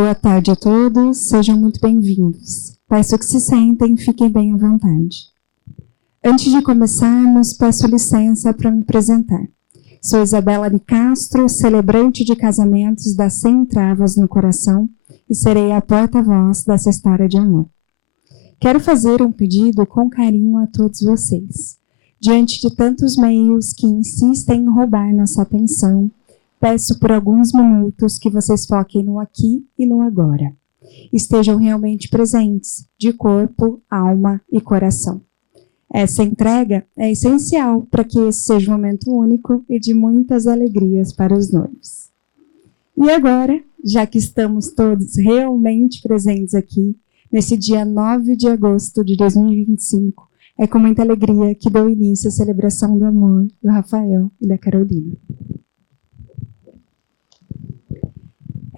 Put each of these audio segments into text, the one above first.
Boa tarde a todos, sejam muito bem-vindos. Peço que se sentem e fiquem bem à vontade. Antes de começarmos, peço licença para me apresentar. Sou Isabela de Castro, celebrante de casamentos das 100 Travas no Coração e serei a porta-voz dessa história de amor. Quero fazer um pedido com carinho a todos vocês. Diante de tantos meios que insistem em roubar nossa atenção, peço por alguns minutos que vocês foquem no aqui e no agora. Estejam realmente presentes, de corpo, alma e coração. Essa entrega é essencial para que esse seja um momento único e de muitas alegrias para os noivos. E agora, já que estamos todos realmente presentes aqui, nesse dia 9 de agosto de 2025, é com muita alegria que dou início à celebração do amor do Rafael e da Carolina.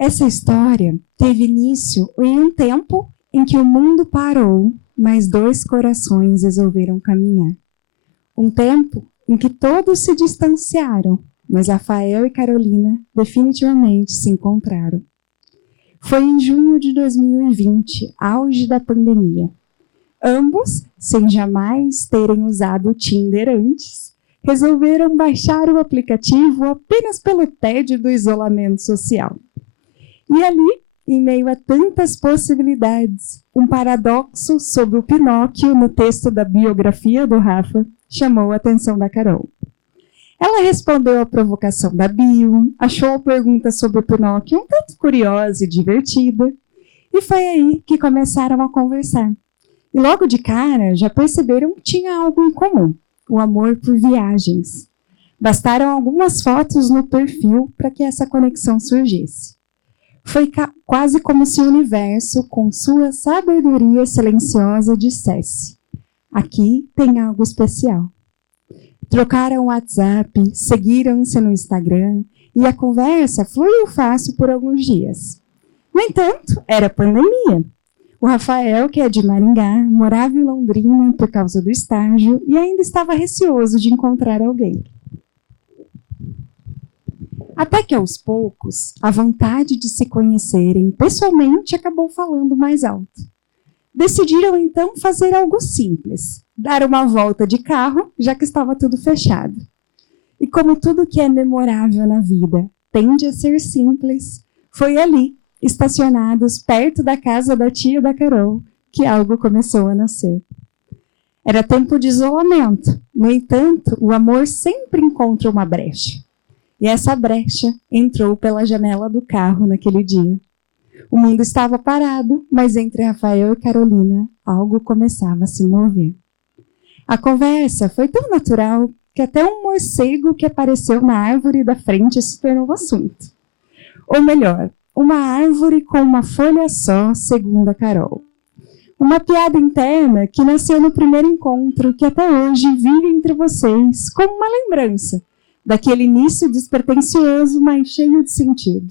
Essa história teve início em um tempo em que o mundo parou, mas dois corações resolveram caminhar. Um tempo em que todos se distanciaram, mas Rafael e Carolina definitivamente se encontraram. Foi em junho de 2020, auge da pandemia. Ambos, sem jamais terem usado o Tinder antes, resolveram baixar o aplicativo apenas pelo tédio do isolamento social. E ali, em meio a tantas possibilidades, um paradoxo sobre o Pinóquio no texto da biografia do Rafa chamou a atenção da Carol. Ela respondeu à provocação da bio, achou a pergunta sobre o Pinóquio um tanto curiosa e divertida, e foi aí que começaram a conversar. E logo de cara já perceberam que tinha algo em comum, o amor por viagens. Bastaram algumas fotos no perfil para que essa conexão surgisse. Foi quase como se o universo, com sua sabedoria silenciosa, dissesse: aqui tem algo especial. Trocaram o WhatsApp, seguiram-se no Instagram e a conversa fluiu fácil por alguns dias. No entanto, era pandemia. O Rafael, que é de Maringá, morava em Londrina por causa do estágio e ainda estava receoso de encontrar alguém. Até que, aos poucos, a vontade de se conhecerem pessoalmente acabou falando mais alto. Decidiram, então, fazer algo simples, dar uma volta de carro, já que estava tudo fechado. E como tudo que é memorável na vida tende a ser simples, foi ali, estacionados perto da casa da tia da Carol, que algo começou a nascer. Era tempo de isolamento, no entanto, o amor sempre encontra uma brecha. E essa brecha entrou pela janela do carro naquele dia. O mundo estava parado, mas entre Rafael e Carolina, algo começava a se mover. A conversa foi tão natural que até um morcego que apareceu na árvore da frente se tornou um assunto. Ou melhor, uma árvore com uma folha só, segundo a Carol. Uma piada interna que nasceu no primeiro encontro, que até hoje vive entre vocês como uma lembrança daquele início despretensioso, mas cheio de sentido.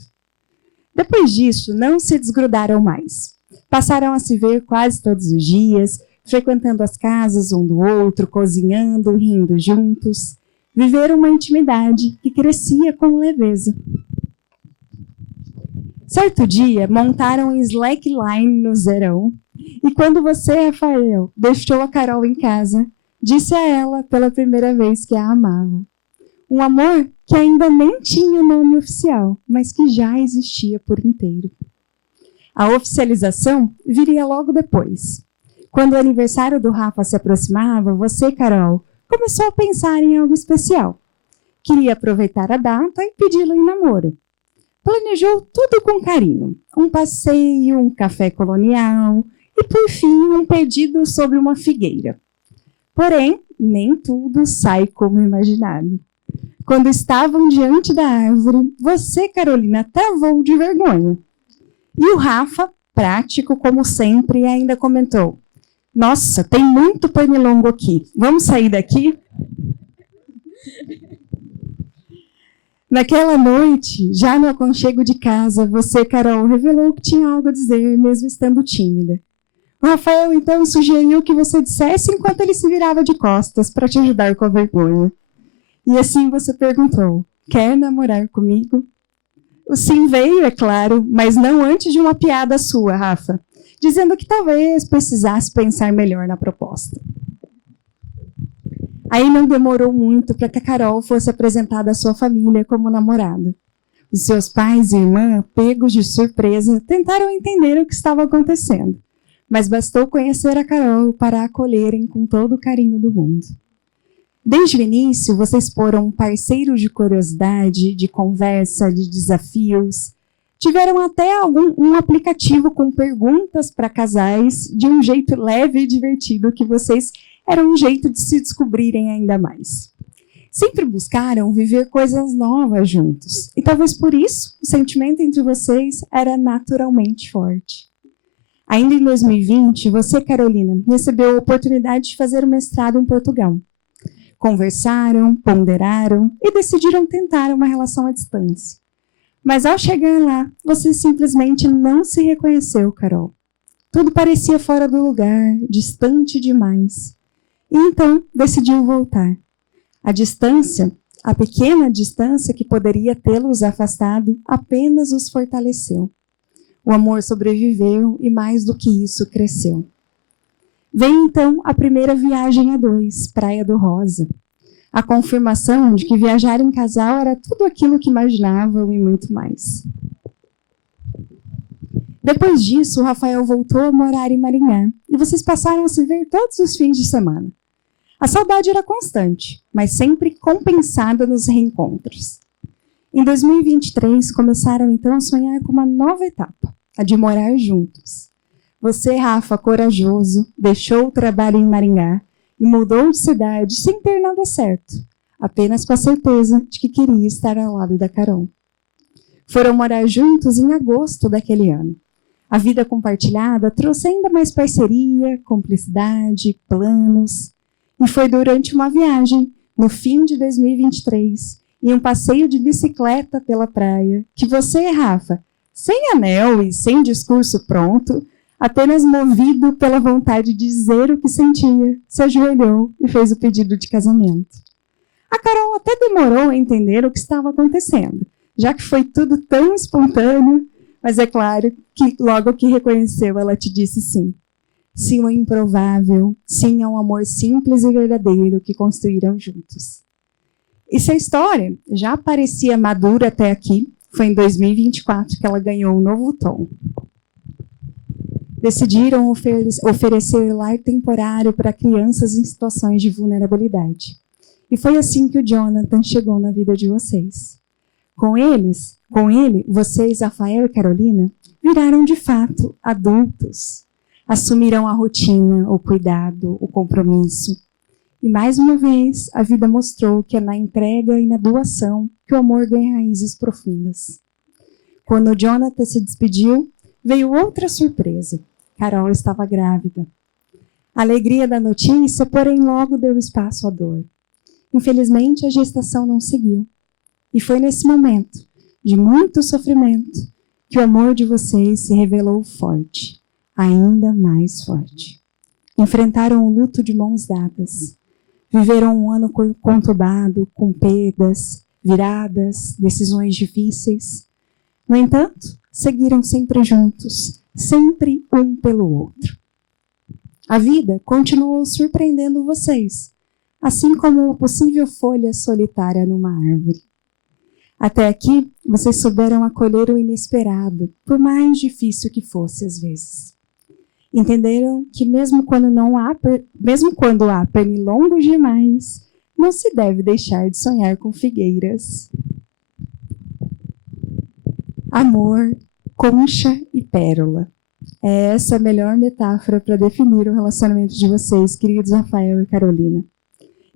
Depois disso, não se desgrudaram mais. Passaram a se ver quase todos os dias, frequentando as casas um do outro, cozinhando, rindo juntos. Viveram uma intimidade que crescia com leveza. Certo dia, montaram um slackline no Zerão, e quando você, Rafael, deixou a Carol em casa, disse a ela pela primeira vez que a amava. Um amor que ainda nem tinha nome oficial, mas que já existia por inteiro. A oficialização viria logo depois. Quando o aniversário do Rafa se aproximava, você, Carol, começou a pensar em algo especial. Queria aproveitar a data e pedi-lo em namoro. Planejou tudo com carinho. Um passeio, um café colonial e, por fim, um pedido sobre uma figueira. Porém, nem tudo sai como imaginado. Quando estavam diante da árvore, você, Carolina, travou de vergonha. E o Rafa, prático como sempre, ainda comentou: nossa, tem muito pernilongo aqui. Vamos sair daqui? Naquela noite, já no aconchego de casa, você, Carol, revelou que tinha algo a dizer, mesmo estando tímida. O Rafael, então, sugeriu que você dissesse enquanto ele se virava de costas para te ajudar com a vergonha. E assim você perguntou: quer namorar comigo? O sim veio, é claro, mas não antes de uma piada sua, Rafa, dizendo que talvez precisasse pensar melhor na proposta. Aí não demorou muito para que a Carol fosse apresentada à sua família como namorada. Os seus pais e irmã, pegos de surpresa, tentaram entender o que estava acontecendo, mas bastou conhecer a Carol para a acolherem com todo o carinho do mundo. Desde o início, vocês foram parceiros de curiosidade, de conversa, de desafios. Tiveram até um aplicativo com perguntas para casais de um jeito leve e divertido que vocês eram um jeito de se descobrirem ainda mais. Sempre buscaram viver coisas novas juntos. E talvez por isso o sentimento entre vocês era naturalmente forte. Ainda em 2020, você, Carolina, recebeu a oportunidade de fazer o mestrado em Portugal. Conversaram, ponderaram e decidiram tentar uma relação à distância. Mas ao chegar lá, você simplesmente não se reconheceu, Carol. Tudo parecia fora do lugar, distante demais. E então decidiu voltar. A distância, a pequena distância que poderia tê-los afastado, apenas os fortaleceu. O amor sobreviveu e, mais do que isso, cresceu. Vem então a primeira viagem a dois, Praia do Rosa. A confirmação de que viajar em casal era tudo aquilo que imaginavam e muito mais. Depois disso, o Rafael voltou a morar em Maringá e vocês passaram a se ver todos os fins de semana. A saudade era constante, mas sempre compensada nos reencontros. Em 2023, começaram então a sonhar com uma nova etapa, a de morar juntos. Você, Rafa, corajoso, deixou o trabalho em Maringá e mudou de cidade sem ter nada certo, apenas com a certeza de que queria estar ao lado da Carol. Foram morar juntos em agosto daquele ano. A vida compartilhada trouxe ainda mais parceria, cumplicidade, planos. E foi durante uma viagem, no fim de 2023, em um passeio de bicicleta pela praia, que você, Rafa, sem anel e sem discurso pronto, apenas movido pela vontade de dizer o que sentia, se ajoelhou e fez o pedido de casamento. A Carol até demorou a entender o que estava acontecendo, já que foi tudo tão espontâneo, mas é claro que logo que reconheceu, ela te disse sim. Sim ao improvável, sim ao amor simples e verdadeiro que construíram juntos. E se a história já parecia madura até aqui, foi em 2024 que ela ganhou um novo tom. Decidiram oferecer lar temporário para crianças em situações de vulnerabilidade. E foi assim que o Jonathan chegou na vida de vocês. Com ele, vocês, Rafael e Carolina, viraram de fato adultos. Assumiram a rotina, o cuidado, o compromisso. E mais uma vez, a vida mostrou que é na entrega e na doação que o amor ganha raízes profundas. Quando o Jonathan se despediu, veio outra surpresa. Carol estava grávida. A alegria da notícia, porém, logo deu espaço à dor. Infelizmente, a gestação não seguiu. E foi nesse momento, de muito sofrimento, que o amor de vocês se revelou forte, ainda mais forte. Enfrentaram o luto de mãos dadas. Viveram um ano conturbado, com perdas, viradas, decisões difíceis. No entanto, seguiram sempre juntos, sempre um pelo outro. A vida continuou surpreendendo vocês, assim como uma possível folha solitária numa árvore. Até aqui, vocês souberam acolher o inesperado, por mais difícil que fosse às vezes. Entenderam que mesmo quando há pernilongos demais, não se deve deixar de sonhar com figueiras. Amor, concha e pérola. É essa a melhor metáfora para definir o relacionamento de vocês, queridos Rafael e Carolina.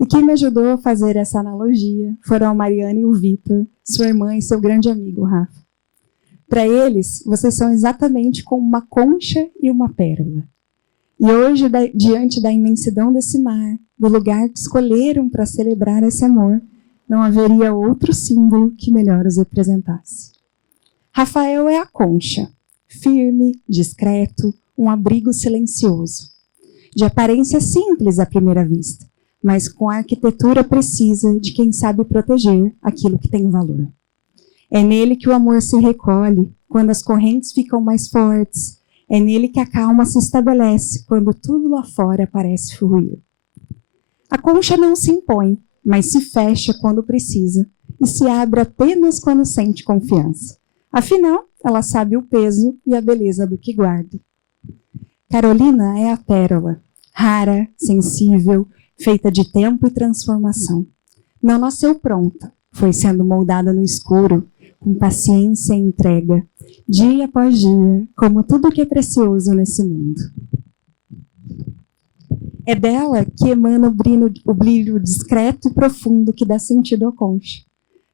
E quem me ajudou a fazer essa analogia foram a Mariana e o Vitor, sua irmã e seu grande amigo, Rafa. Para eles, vocês são exatamente como uma concha e uma pérola. E hoje, diante da imensidão desse mar, do lugar que escolheram para celebrar esse amor, não haveria outro símbolo que melhor os representasse. Rafael é a concha, firme, discreto, um abrigo silencioso. De aparência simples à primeira vista, mas com a arquitetura precisa de quem sabe proteger aquilo que tem valor. É nele que o amor se recolhe, quando as correntes ficam mais fortes. É nele que a calma se estabelece, quando tudo lá fora parece fluir. A concha não se impõe, mas se fecha quando precisa e se abre apenas quando sente confiança. Afinal, ela sabe o peso e a beleza do que guarda. Carolina é a pérola, rara, sensível, feita de tempo e transformação. Não nasceu pronta, foi sendo moldada no escuro, com paciência e entrega, dia após dia, como tudo que é precioso nesse mundo. É dela que emana o brilho discreto e profundo que dá sentido à concha.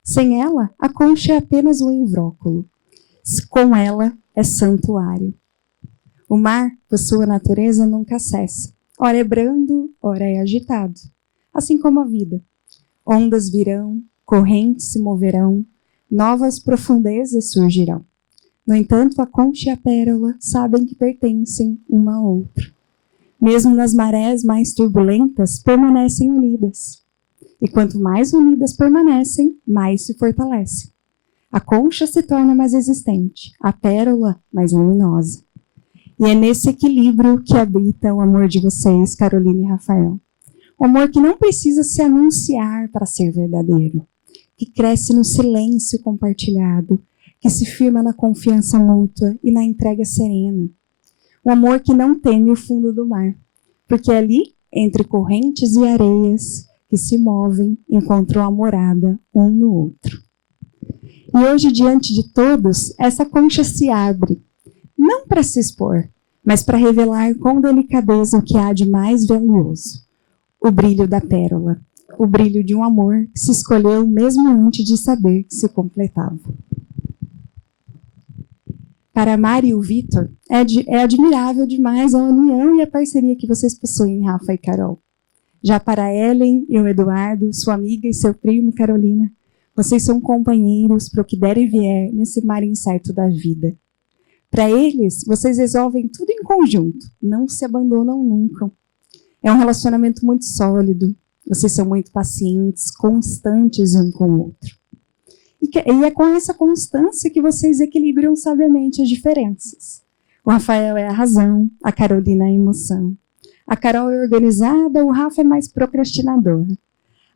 Sem ela, a concha é apenas um invólucro. Com ela, é santuário. O mar, por sua natureza, nunca cessa. Ora é brando, ora é agitado. Assim como a vida. Ondas virão, correntes se moverão, novas profundezas surgirão. No entanto, a concha e a pérola sabem que pertencem uma a outra. Mesmo nas marés mais turbulentas, permanecem unidas. E quanto mais unidas permanecem, mais se fortalecem. A concha se torna mais resistente, a pérola mais luminosa. E é nesse equilíbrio que habita o amor de vocês, Carolina e Rafael. Um amor que não precisa se anunciar para ser verdadeiro, que cresce no silêncio compartilhado, que se firma na confiança mútua e na entrega serena. Um amor que não teme o fundo do mar, porque ali, entre correntes e areias que se movem, encontram a morada um no outro. E hoje, diante de todos, essa concha se abre, não para se expor, mas para revelar com delicadeza o que há de mais valioso, o brilho da pérola, o brilho de um amor que se escolheu mesmo antes de saber que se completava. Para a Mari e o Vitor, é admirável demais a união e a parceria que vocês possuem, Rafa e Carol. Já para a Ellen e o Eduardo, sua amiga e seu primo, Carolina, vocês são companheiros para o que der e vier nesse mar incerto da vida. Para eles, vocês resolvem tudo em conjunto, não se abandonam nunca. É um relacionamento muito sólido, vocês são muito pacientes, constantes um com o outro. E é com essa constância que vocês equilibram sabiamente as diferenças. O Rafael é a razão, a Carolina é a emoção. A Carol é organizada, o Rafa é mais procrastinador.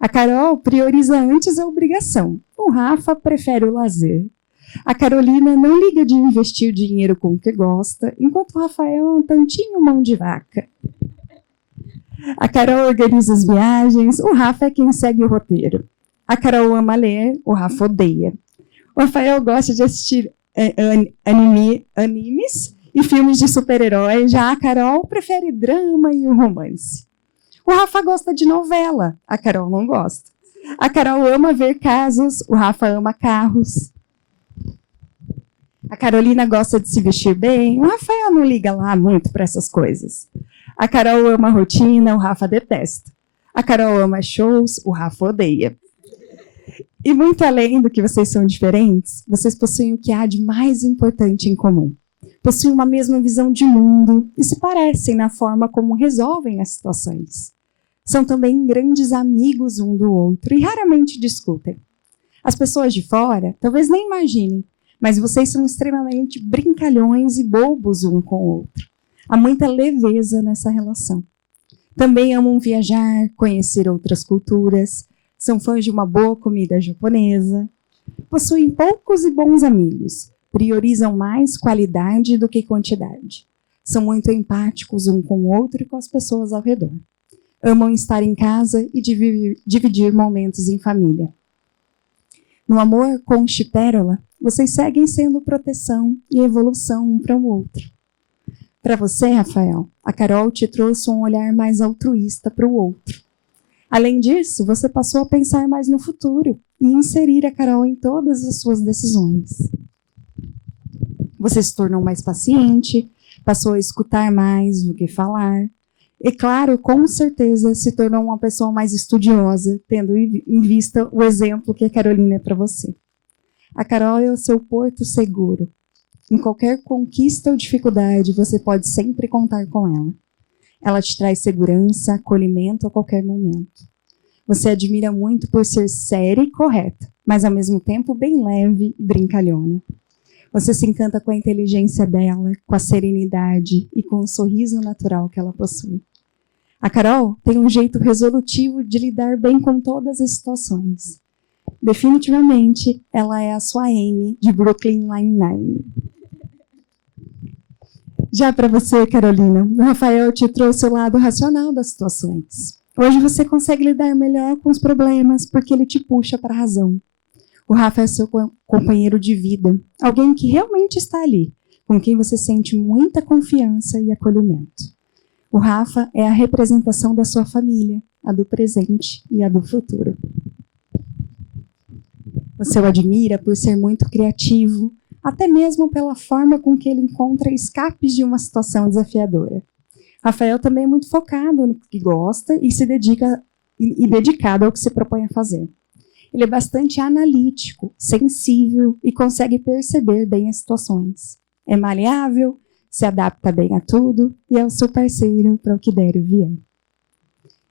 A Carol prioriza antes a obrigação, o Rafa prefere o lazer. A Carolina não liga de investir dinheiro com o que gosta, enquanto o Rafael é um tantinho mão de vaca. A Carol organiza as viagens, o Rafa é quem segue o roteiro. A Carol ama ler, o Rafa odeia. O Rafael gosta de assistir animes e filmes de super-heróis, já a Carol prefere drama e o romance. O Rafa gosta de novela, a Carol não gosta. A Carol ama ver casos, o Rafa ama carros. A Carolina gosta de se vestir bem, o Rafael não liga lá muito para essas coisas. A Carol ama rotina, o Rafa detesta. A Carol ama shows, o Rafa odeia. E muito além do que vocês são diferentes, vocês possuem o que há de mais importante em comum. Possuem uma mesma visão de mundo e se parecem na forma como resolvem as situações. São também grandes amigos um do outro e raramente discutem. As pessoas de fora talvez nem imaginem, mas vocês são extremamente brincalhões e bobos um com o outro. Há muita leveza nessa relação. Também amam viajar, conhecer outras culturas, são fãs de uma boa comida japonesa, possuem poucos e bons amigos, priorizam mais qualidade do que quantidade. São muito empáticos um com o outro e com as pessoas ao redor. Amam estar em casa e dividir momentos em família. No amor concha e pérola, vocês seguem sendo proteção e evolução um para o outro. Para você, Rafael, a Carol te trouxe um olhar mais altruísta para o outro. Além disso, você passou a pensar mais no futuro e inserir a Carol em todas as suas decisões. Você se tornou mais paciente, passou a escutar mais do que falar. E, claro, com certeza, se tornou uma pessoa mais estudiosa, tendo em vista o exemplo que a Carolina é para você. A Carol é o seu porto seguro. Em qualquer conquista ou dificuldade, você pode sempre contar com ela. Ela te traz segurança, acolhimento a qualquer momento. Você admira muito por ser séria e correta, mas ao mesmo tempo bem leve e brincalhona. Você se encanta com a inteligência dela, com a serenidade e com o sorriso natural que ela possui. A Carol tem um jeito resolutivo de lidar bem com todas as situações. Definitivamente, ela é a sua Amy de Brooklyn Nine-Nine. Já para você, Carolina, o Rafael te trouxe o lado racional das situações. Hoje você consegue lidar melhor com os problemas porque ele te puxa para a razão. O Rafa é seu companheiro de vida, alguém que realmente está ali, com quem você sente muita confiança e acolhimento. O Rafa é a representação da sua família, a do presente e a do futuro. Você o admira por ser muito criativo, até mesmo pela forma com que ele encontra escapes de uma situação desafiadora. Rafael também é muito focado no que gosta e se dedica e dedicado ao que se propõe a fazer. Ele é bastante analítico, sensível e consegue perceber bem as situações. É maleável, se adapta bem a tudo e é o seu parceiro para o que der e vier.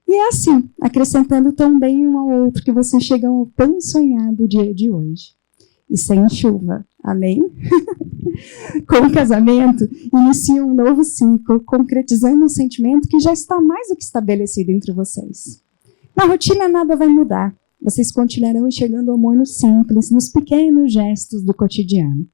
E é assim, acrescentando tão bem um ao outro, que vocês chegam ao tão sonhado dia de hoje. E sem chuva, amém? Com o casamento, inicia um novo ciclo, concretizando um sentimento que já está mais do que estabelecido entre vocês. Na rotina nada vai mudar. Vocês continuarão enxergando o amor no simples, nos pequenos gestos do cotidiano.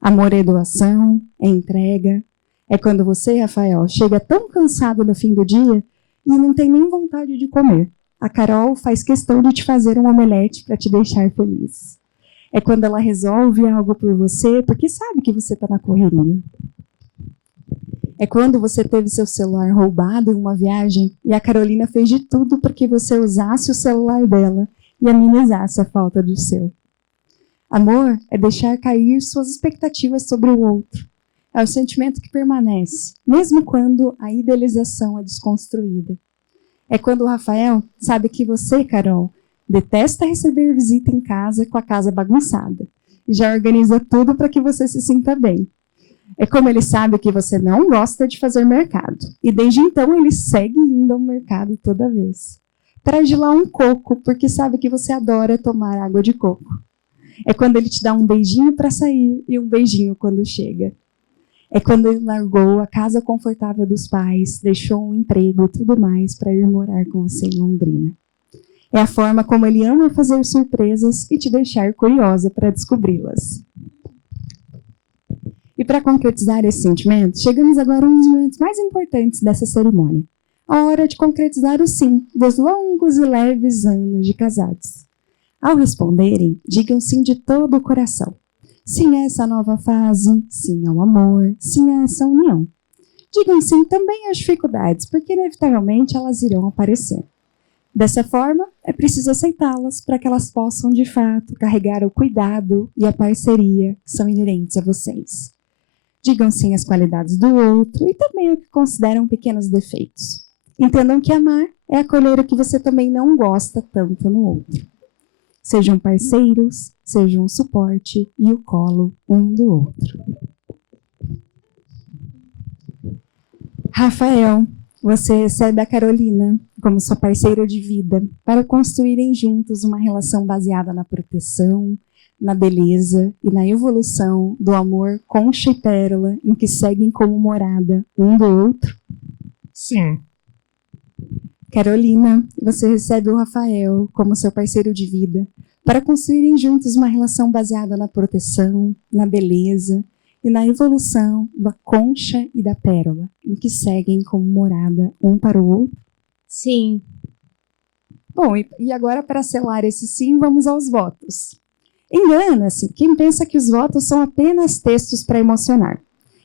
Amor é doação, é entrega. É quando você, Rafael, chega tão cansado no fim do dia e não tem nem vontade de comer. A Carol faz questão de te fazer um omelete para te deixar feliz. É quando ela resolve algo por você, porque sabe que você está na correria. É quando você teve seu celular roubado em uma viagem e a Carolina fez de tudo para que você usasse o celular dela e amenizasse a falta do seu. Amor é deixar cair suas expectativas sobre o outro. É o sentimento que permanece, mesmo quando a idealização é desconstruída. É quando o Rafael sabe que você, Carol, detesta receber visita em casa com a casa bagunçada e já organiza tudo para que você se sinta bem. É como ele sabe que você não gosta de fazer mercado e desde então ele segue indo ao mercado toda vez. Traz de lá um coco porque sabe que você adora tomar água de coco. É quando ele te dá um beijinho para sair e um beijinho quando chega. É quando ele largou a casa confortável dos pais, deixou um emprego e tudo mais para ir morar com você em Londrina. É a forma como ele ama fazer surpresas e te deixar curiosa para descobri-las. E para concretizar esse sentimento, chegamos agora a um dos momentos mais importantes dessa cerimônia. A hora de concretizar o sim dos longos e leves anos de casados. Ao responderem, digam sim de todo o coração. Sim a essa nova fase, sim ao amor, sim a essa união. Digam sim também às dificuldades, porque inevitavelmente elas irão aparecer. Dessa forma, é preciso aceitá-las para que elas possam, de fato, carregar o cuidado e a parceria que são inerentes a vocês. Digam sim às qualidades do outro e também o que consideram pequenos defeitos. Entendam que amar é acolher o que você também não gosta tanto no outro. Sejam parceiros, sejam um suporte e o colo um do outro. Rafael, você recebe a Carolina como sua parceira de vida para construírem juntos uma relação baseada na proteção, na beleza e na evolução do amor concha e pérola em que seguem como morada um do outro? Sim. Carolina, você recebe o Rafael como seu parceiro de vida para construírem juntos uma relação baseada na proteção, na beleza e na evolução da concha e da pérola, em que seguem como morada um para o outro? Sim. Bom, e agora para selar esse sim, vamos aos votos. Engana-se quem pensa que os votos são apenas textos para emocionar.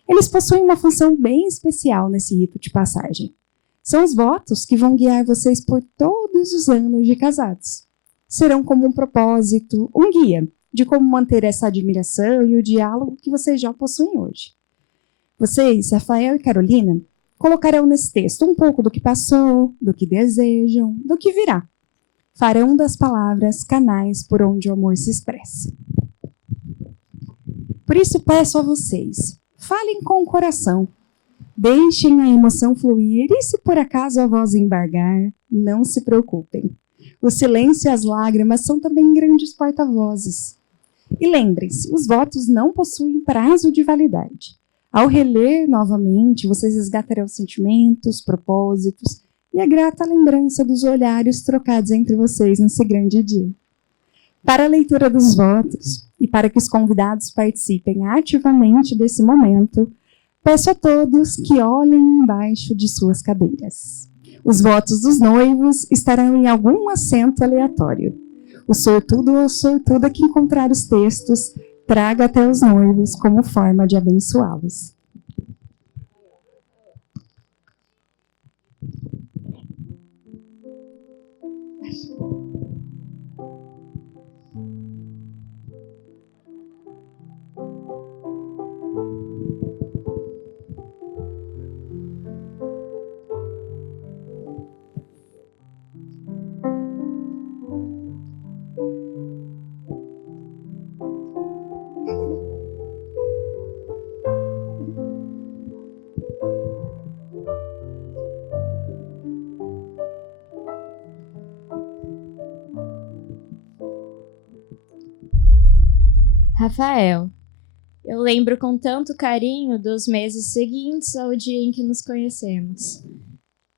Eles possuem uma função bem especial nesse rito de passagem. São os votos que vão guiar vocês por todos os anos de casados. Serão como um propósito, um guia de como manter essa admiração e o diálogo que vocês já possuem hoje. Vocês, Rafael e Carolina, colocarão nesse texto um pouco do que passou, do que desejam, do que virá. Farão das palavras canais por onde o amor se expressa. Por isso peço a vocês, falem com o coração. Deixem a emoção fluir e se por acaso a voz embargar, não se preocupem. O silêncio e as lágrimas são também grandes porta-vozes. E lembrem-se, os votos não possuem prazo de validade. Ao reler novamente, vocês resgatarão sentimentos, propósitos e a grata lembrança dos olhares trocados entre vocês nesse grande dia. Para a leitura dos votos e para que os convidados participem ativamente desse momento, peço a todos que olhem embaixo de suas cadeiras. Os votos dos noivos estarão em algum assento aleatório. O sortudo ou sortuda que encontrar os textos, traga até os noivos como forma de abençoá-los. Rafael, eu lembro com tanto carinho dos meses seguintes ao dia em que nos conhecemos.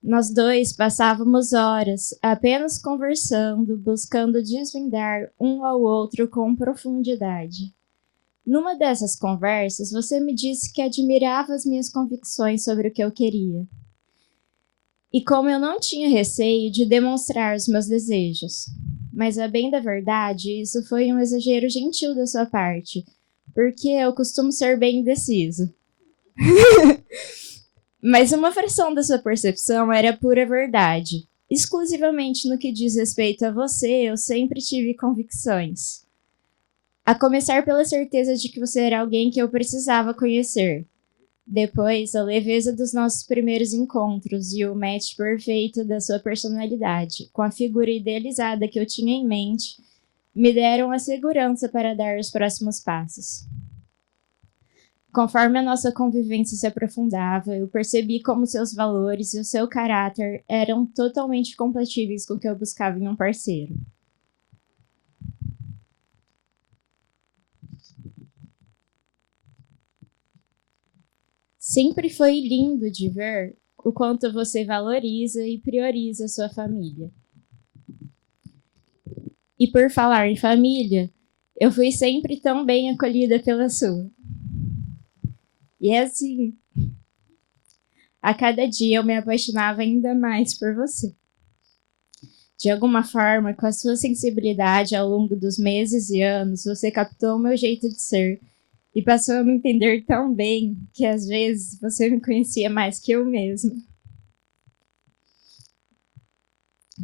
Nós dois passávamos horas apenas conversando, buscando desvendar um ao outro com profundidade. Numa dessas conversas, você me disse que admirava as minhas convicções sobre o que eu queria. E como eu não tinha receio de demonstrar os meus desejos. Mas, a bem da verdade, isso foi um exagero gentil da sua parte, porque eu costumo ser bem indeciso. Mas uma fração da sua percepção era pura verdade. Exclusivamente no que diz respeito a você, eu sempre tive convicções. A começar pela certeza de que você era alguém que eu precisava conhecer. Depois, a leveza dos nossos primeiros encontros e o match perfeito da sua personalidade, com a figura idealizada que eu tinha em mente, me deram a segurança para dar os próximos passos. Conforme a nossa convivência se aprofundava, eu percebi como seus valores e o seu caráter eram totalmente compatíveis com o que eu buscava em um parceiro. Sempre foi lindo de ver o quanto você valoriza e prioriza a sua família. E por falar em família, eu fui sempre tão bem acolhida pela sua. E assim, a cada dia eu me apaixonava ainda mais por você. De alguma forma, com a sua sensibilidade ao longo dos meses e anos, você captou o meu jeito de ser e passou a me entender tão bem que às vezes você me conhecia mais que eu mesma.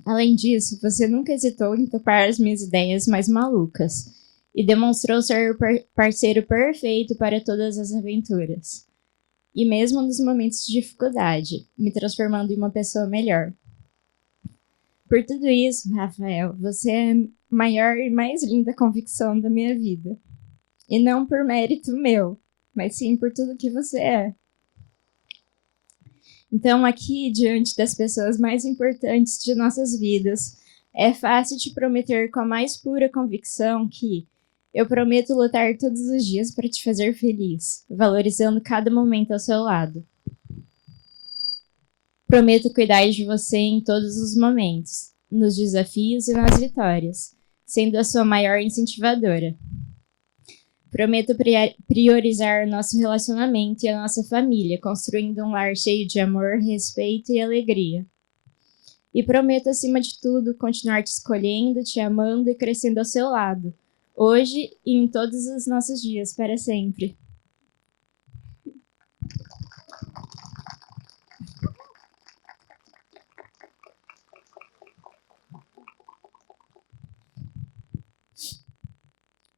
Além disso, você nunca hesitou em topar as minhas ideias mais malucas e demonstrou ser o parceiro perfeito para todas as aventuras. E mesmo nos momentos de dificuldade, me transformando em uma pessoa melhor. Por tudo isso, Rafael, você é a maior e mais linda convicção da minha vida. E não por mérito meu, mas sim por tudo que você é. Então, aqui, diante das pessoas mais importantes de nossas vidas, é fácil te prometer com a mais pura convicção que eu prometo lutar todos os dias para te fazer feliz, valorizando cada momento ao seu lado. Prometo cuidar de você em todos os momentos, nos desafios e nas vitórias, sendo a sua maior incentivadora. Prometo priorizar nosso relacionamento e a nossa família, construindo um lar cheio de amor, respeito e alegria. E prometo, acima de tudo, continuar te escolhendo, te amando e crescendo ao seu lado, hoje e em todos os nossos dias, para sempre.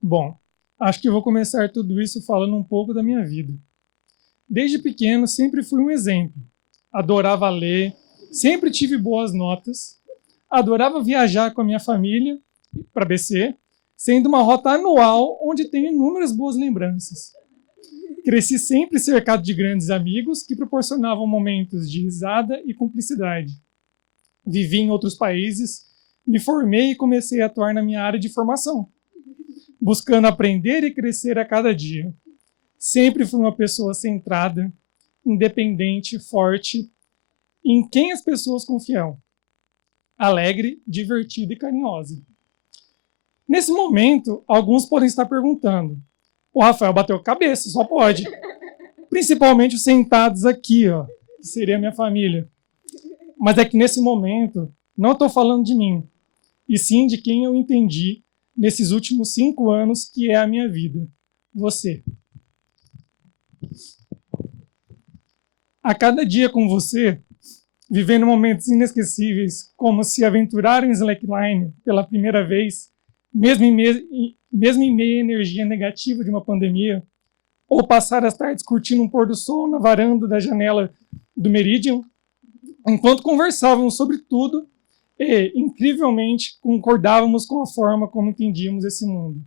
Bom, acho que vou começar tudo isso falando um pouco da minha vida. Desde pequeno sempre fui um exemplo. Adorava ler, sempre tive boas notas, adorava viajar com a minha família para BC, sendo uma rota anual onde tenho inúmeras boas lembranças. Cresci sempre cercado de grandes amigos que proporcionavam momentos de risada e cumplicidade. Vivi em outros países, me formei e comecei a atuar na minha área de formação, buscando aprender e crescer a cada dia. Sempre fui uma pessoa centrada, independente, forte, em quem as pessoas confiam. Alegre, divertida e carinhosa. Nesse momento, alguns podem estar perguntando: o Rafael bateu a cabeça, só pode. Principalmente os sentados aqui, ó, que seria a minha família. Mas é que nesse momento, não estou falando de mim, e sim de quem eu entendi nesses últimos 5 anos que é a minha vida. Você. A cada dia com você, vivendo momentos inesquecíveis, como se aventurar em slackline pela primeira vez, mesmo em meio à energia negativa de uma pandemia, ou passar as tardes curtindo um pôr do sol na varanda da janela do Meridian, enquanto conversávamos sobre tudo e, incrivelmente, concordávamos com a forma como entendíamos esse mundo.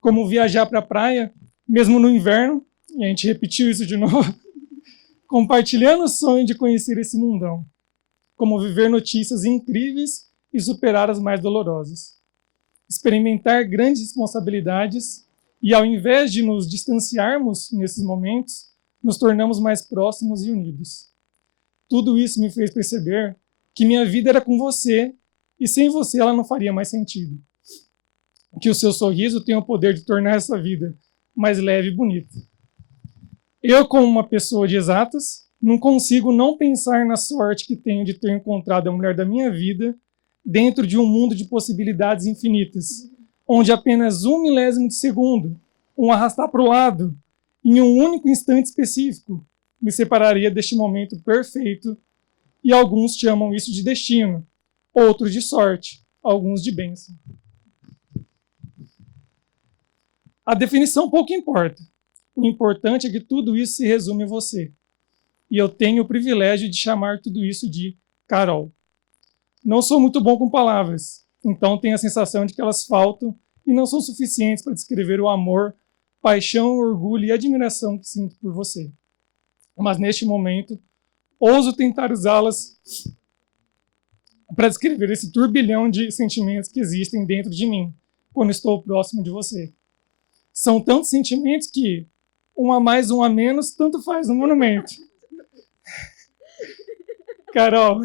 Como viajar para a praia, mesmo no inverno, e a gente repetiu isso de novo, compartilhando o sonho de conhecer esse mundão. Como viver notícias incríveis e superar as mais dolorosas. Experimentar grandes responsabilidades e, ao invés de nos distanciarmos nesses momentos, nos tornamos mais próximos e unidos. Tudo isso me fez perceber que minha vida era com você e sem você ela não faria mais sentido. Que o seu sorriso tem o poder de tornar essa vida mais leve e bonita. Eu, como uma pessoa de exatas, não consigo não pensar na sorte que tenho de ter encontrado a mulher da minha vida dentro de um mundo de possibilidades infinitas, onde apenas 1 milésimo de segundo, um arrastar para o lado, em um único instante específico, me separaria deste momento perfeito, e alguns chamam isso de destino, outros de sorte, alguns de bênção. A definição pouco importa. O importante é que tudo isso se resume em você. E eu tenho o privilégio de chamar tudo isso de Carol. Não sou muito bom com palavras, então tenho a sensação de que elas faltam e não são suficientes para descrever o amor, paixão, orgulho e admiração que sinto por você. Mas neste momento, ouso tentar usá-las para descrever esse turbilhão de sentimentos que existem dentro de mim quando estou próximo de você. São tantos sentimentos que um a mais, um a menos, tanto faz no monumento. Carol.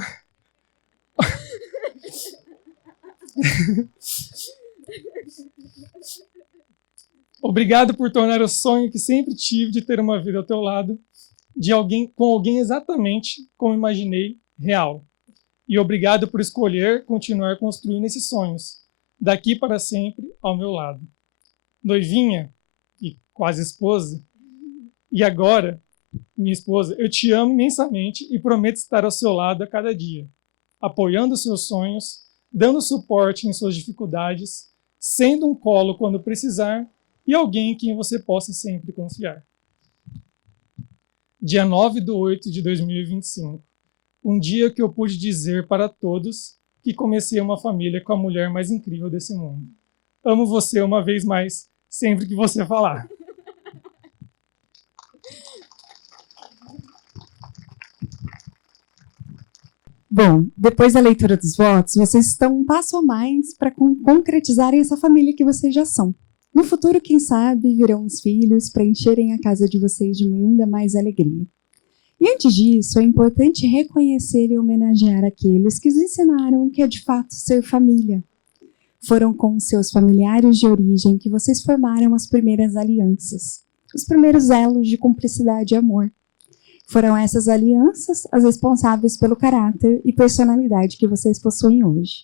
Obrigado por tornar o sonho que sempre tive de ter uma vida ao teu lado, com alguém exatamente como imaginei, real. E obrigado por escolher continuar construindo esses sonhos, daqui para sempre ao meu lado. Noivinha e quase esposa, e agora, minha esposa, eu te amo imensamente e prometo estar ao seu lado a cada dia, apoiando os seus sonhos, dando suporte em suas dificuldades, sendo um colo quando precisar e alguém em quem você possa sempre confiar. Dia 9/8/2025, um dia que eu pude dizer para todos que comecei uma família com a mulher mais incrível desse mundo. Amo você uma vez mais, sempre que você falar. Bom, depois da leitura dos votos, vocês estão um passo a mais para concretizarem essa família que vocês já são. No futuro, quem sabe, virão os filhos para encherem a casa de vocês de ainda mais alegria. E antes disso, é importante reconhecer e homenagear aqueles que os ensinaram o que é de fato ser família. Foram com seus familiares de origem que vocês formaram as primeiras alianças, os primeiros elos de cumplicidade e amor. Foram essas alianças as responsáveis pelo caráter e personalidade que vocês possuem hoje.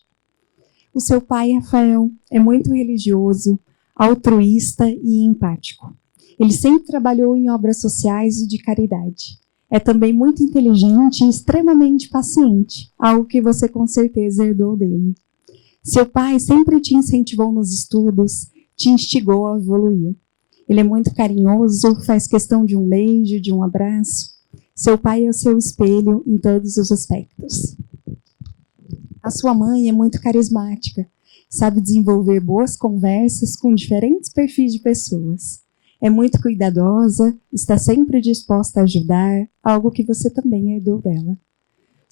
O seu pai, Rafael, é muito religioso, altruísta e empático. Ele sempre trabalhou em obras sociais e de caridade. É também muito inteligente e extremamente paciente, algo que você com certeza herdou dele. Seu pai sempre te incentivou nos estudos, te instigou a evoluir. Ele é muito carinhoso, faz questão de um beijo, de um abraço. Seu pai é o seu espelho em todos os aspectos. A sua mãe é muito carismática, sabe desenvolver boas conversas com diferentes perfis de pessoas. É muito cuidadosa, está sempre disposta a ajudar, algo que você também herdou dela.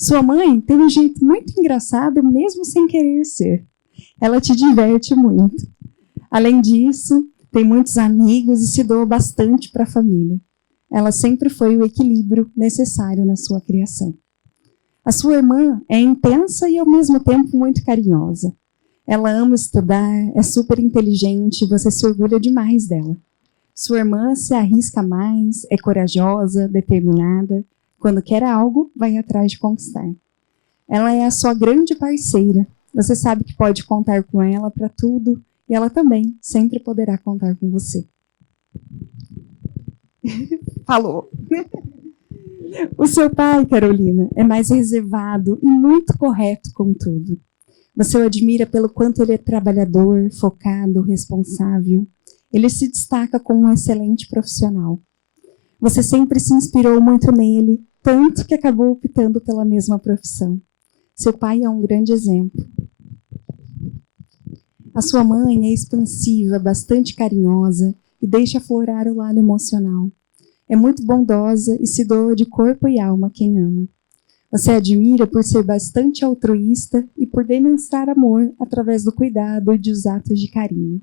Sua mãe tem um jeito muito engraçado, mesmo sem querer ser. Ela te diverte muito. Além disso, tem muitos amigos e se doa bastante para a família. Ela sempre foi o equilíbrio necessário na sua criação. A sua irmã é intensa e, ao mesmo tempo, muito carinhosa. Ela ama estudar, é super inteligente e você se orgulha demais dela. Sua irmã se arrisca mais, é corajosa, determinada. Quando quer algo, vai atrás de conquistar. Ela é a sua grande parceira. Você sabe que pode contar com ela para tudo e ela também sempre poderá contar com você. Falou. O seu pai, Carolina, é mais reservado e muito correto com tudo. Você o admira pelo quanto ele é trabalhador, focado, responsável. Ele se destaca como um excelente profissional. Você sempre se inspirou muito nele, tanto que acabou optando pela mesma profissão. Seu pai é um grande exemplo. A sua mãe é expansiva, bastante carinhosa e deixa aflorar o lado emocional. É muito bondosa e se doa de corpo e alma a quem ama. Você a admira por ser bastante altruísta e por demonstrar amor através do cuidado e dos atos de carinho.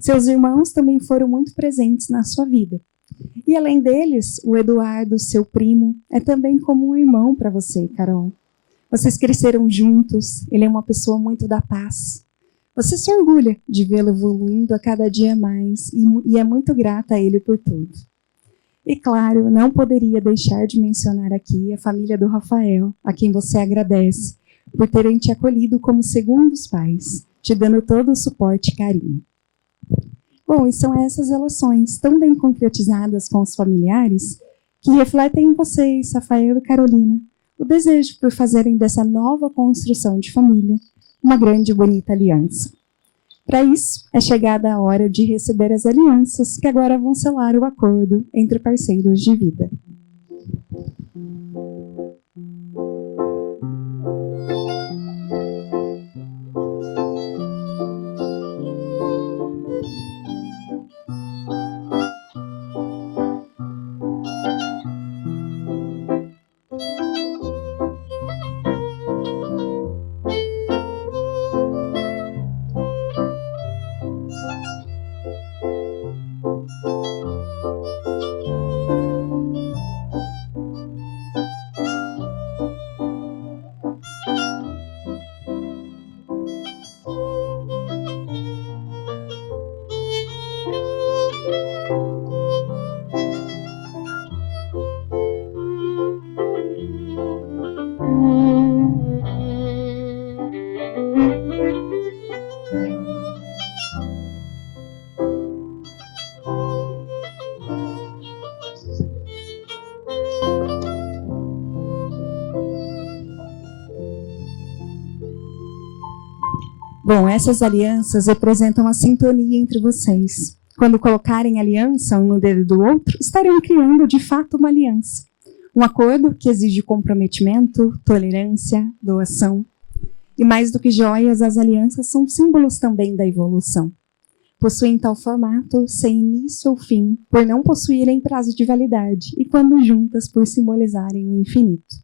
Seus irmãos também foram muito presentes na sua vida. E além deles, o Eduardo, seu primo, é também como um irmão para você, Carol. Vocês cresceram juntos, ele é uma pessoa muito da paz. Você se orgulha de vê-lo evoluindo a cada dia mais e é muito grata a ele por tudo. E claro, não poderia deixar de mencionar aqui a família do Rafael, a quem você agradece por terem te acolhido como segundos pais, te dando todo o suporte e carinho. Bom, e são essas relações tão bem concretizadas com os familiares que refletem em vocês, Rafael e Carolina, o desejo por fazerem dessa nova construção de família uma grande e bonita aliança. Para isso, é chegada a hora de receber as alianças que agora vão selar o acordo entre parceiros de vida. Bom, essas alianças representam a sintonia entre vocês. Quando colocarem aliança um no dedo do outro, estarão criando de fato uma aliança. Um acordo que exige comprometimento, tolerância, doação. E mais do que joias, as alianças são símbolos também da evolução. Possuem tal formato, sem início ou fim, por não possuírem prazo de validade e quando juntas, por simbolizarem o infinito.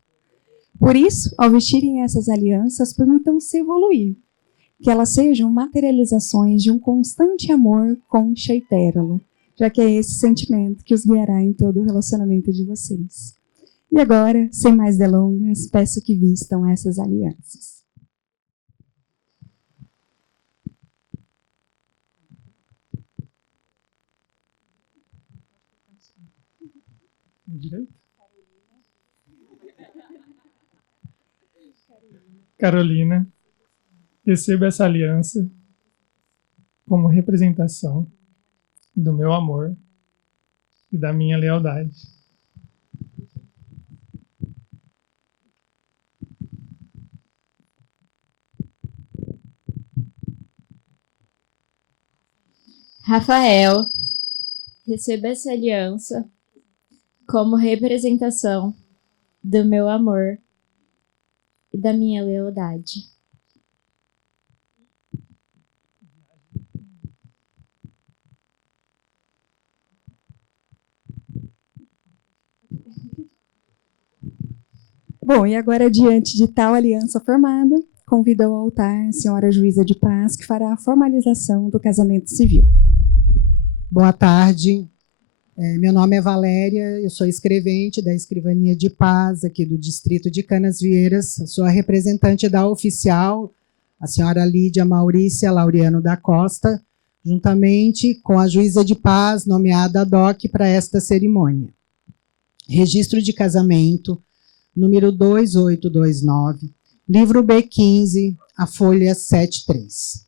Por isso, ao vestirem essas alianças, permitam-se evoluir, que elas sejam materializações de um constante amor, concha e pérola, já que é esse sentimento que os guiará em todo o relacionamento de vocês. E agora, sem mais delongas, peço que vistam essas alianças. Direito? Carolina, receba essa aliança como representação do meu amor e da minha lealdade. Rafael, receba essa aliança como representação do meu amor e da minha lealdade. Bom, e agora, diante de tal aliança formada, convido ao altar a senhora juíza de paz, que fará a formalização do casamento civil. Boa tarde. Meu nome é Valéria, eu sou escrevente da Escrivania de Paz, aqui do Distrito de Canasvieiras. Sou a representante da oficial, a senhora Lídia Maurícia Laureano da Costa, juntamente com a juíza de paz, nomeada ad hoc para esta cerimônia. Registro de casamento, número 2829, livro B15, a folha 73.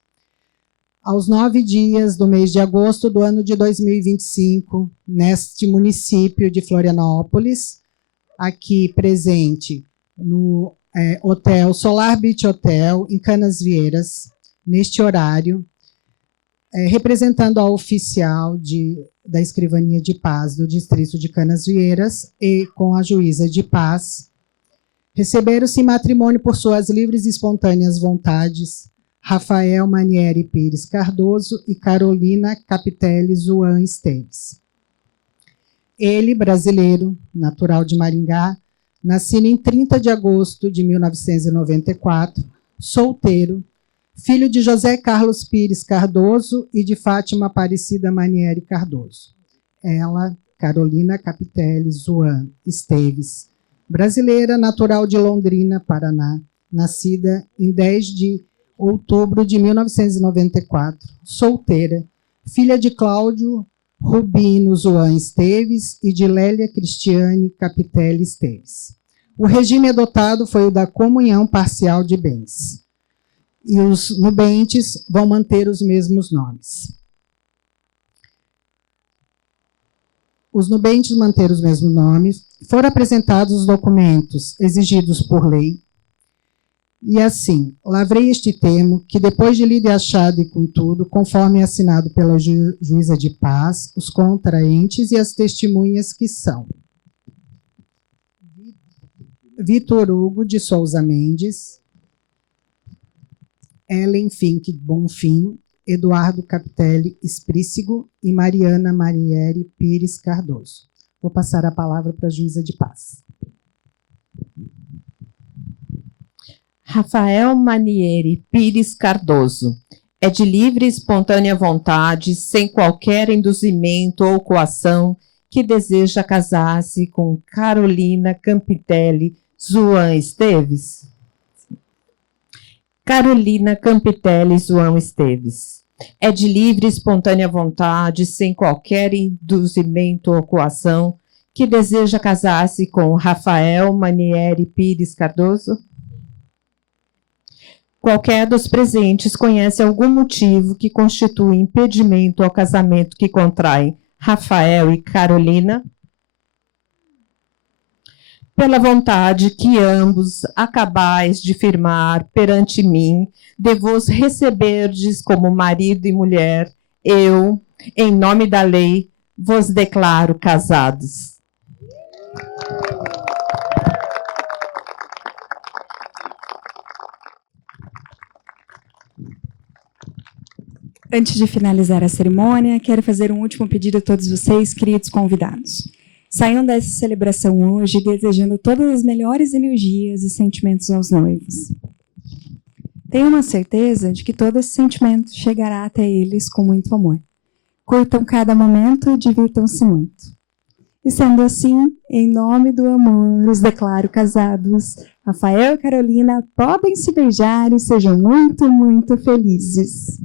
Aos 9 dias do mês de agosto do ano de 2025, neste município de Florianópolis, aqui presente no Hotel Solar Beach Hotel, em Canasvieiras, neste horário, representando a oficial da Escrivania de Paz do Distrito de Canasvieiras e com a juíza de paz, receberam-se em matrimônio por suas livres e espontâneas vontades Rafael Manieri Pires Cardoso e Carolina Capitelli Zuan Esteves. Ele, brasileiro, natural de Maringá, nascido em 30 de agosto de 1994, solteiro, filho de José Carlos Pires Cardoso e de Fátima Aparecida Manieri Cardoso. Ela, Carolina Capitelli Zuan Esteves, brasileira, natural de Londrina, Paraná, nascida em 10 de outubro de 1994, solteira, filha de Cláudio Rubino Zuan Esteves e de Lélia Cristiane Capitelli Esteves. O regime adotado foi o da comunhão parcial de bens. E os nubentes vão manter os mesmos nomes. Os nubentes manter os mesmos nomes. Foram apresentados os documentos exigidos por lei. E assim, lavrei este termo, que depois de lido e achado e contudo, conforme assinado pela juíza de paz, os contraentes e as testemunhas que são Vitor Hugo de Souza Mendes, Ellen Fink Bonfim, Eduardo Capitelli Esprícigo e Mariana Marieri Pires Cardoso. Vou passar a palavra para a juíza de paz. Rafael Manieri Pires Cardoso é de livre e espontânea vontade, sem qualquer induzimento ou coação, que deseja casar-se com Carolina Capitelli Zuan Esteves. Carolina Capitelli Zuan Esteves é de livre e espontânea vontade, sem qualquer induzimento ou coação, que deseja casar-se com Rafael Manieri Pires Cardoso. Qualquer dos presentes conhece algum motivo que constitui impedimento ao casamento que contraem Rafael e Carolina? Pela vontade que ambos acabais de firmar perante mim, de vos receberdes como marido e mulher, eu, em nome da lei, vos declaro casados. Antes de finalizar a cerimônia, quero fazer um último pedido a todos vocês, queridos convidados. Saiam dessa celebração hoje desejando todas as melhores energias e sentimentos aos noivos. Tenham uma certeza de que todo esse sentimento chegará até eles com muito amor. Curtam cada momento e divirtam-se muito. E sendo assim, em nome do amor, os declaro casados. Rafael e Carolina podem se beijar e sejam muito, muito felizes.